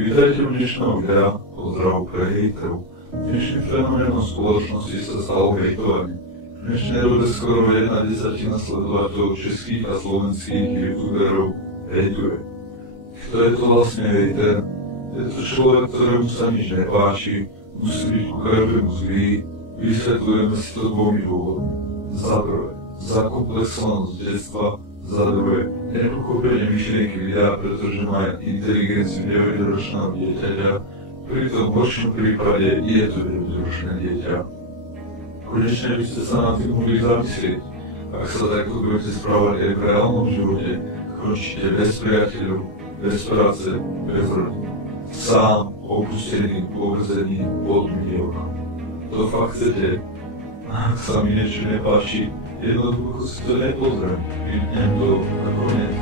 Vítajte u dnešného videa pozdravu pre hejterov. Dnešným fenoménom spoločnosti sa stalo hejtovanie. V dnešnej dobe skoro 1/10 sledovateľov českých a slovenských youtuberov hejtuje. Kto je to vlastne hejter? Je to človek, ktorému sa nič nepáči, musí byť ku každému zlý. Vysvetľujeme si to dvomi dôvodmi. Za prvé, zakomplexovanosť detstva. Za druhé, nepochopenie myšlienky videa, pretože má inteligenciu 9-ročného dieťaťa, pritom v horšom prípade je to 9-ročné dieťa. Konečne by ste sa na tým mohli zamyslieť. Ak sa takto budete správať aj v reálnom živote, končíte bez priateľov, bez práce, bez rodiny. Sám, opustený, povrzení, pod milióna. To fakt chcete? Ak sa mi niečo nepáči, jednoducho si to nepozriem, vypnem to a konec.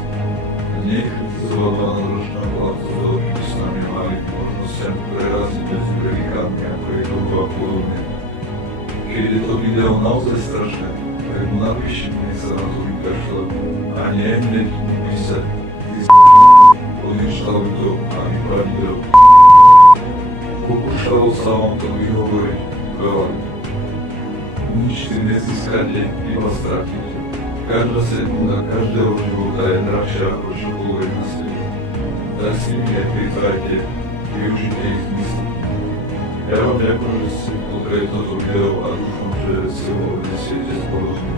Nekritizoval 12-ročného chlapca, ktorý by s nami mali možnosť sem preraziť medzi velikami ako je to a podobne. Keď je to video naozaj strašné, tak mu napíšte, nech sa na to vykašľa a nie hneď mu písať, ty odinštaluj to a vypadí do pokúšalo sa vám to vyhovoriť veľa. Nič si nezískate, iba stratíte. Každá sekunda každého života je drahšia ako čokoľvek na svete. Tak si mi nepritrajte, využite ich zmysl. Ja vám ďakujem, že ste pozreli toto video a dúfam, že si ho odnesiete spoločne.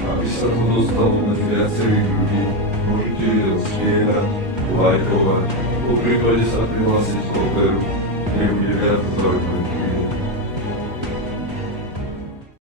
Aby sa to dostalo medzi viacerých ľudí, môžete video zdieľať, lajkovať, po prípade sa prihlásiť k operu, kde bude viac zaujímavých.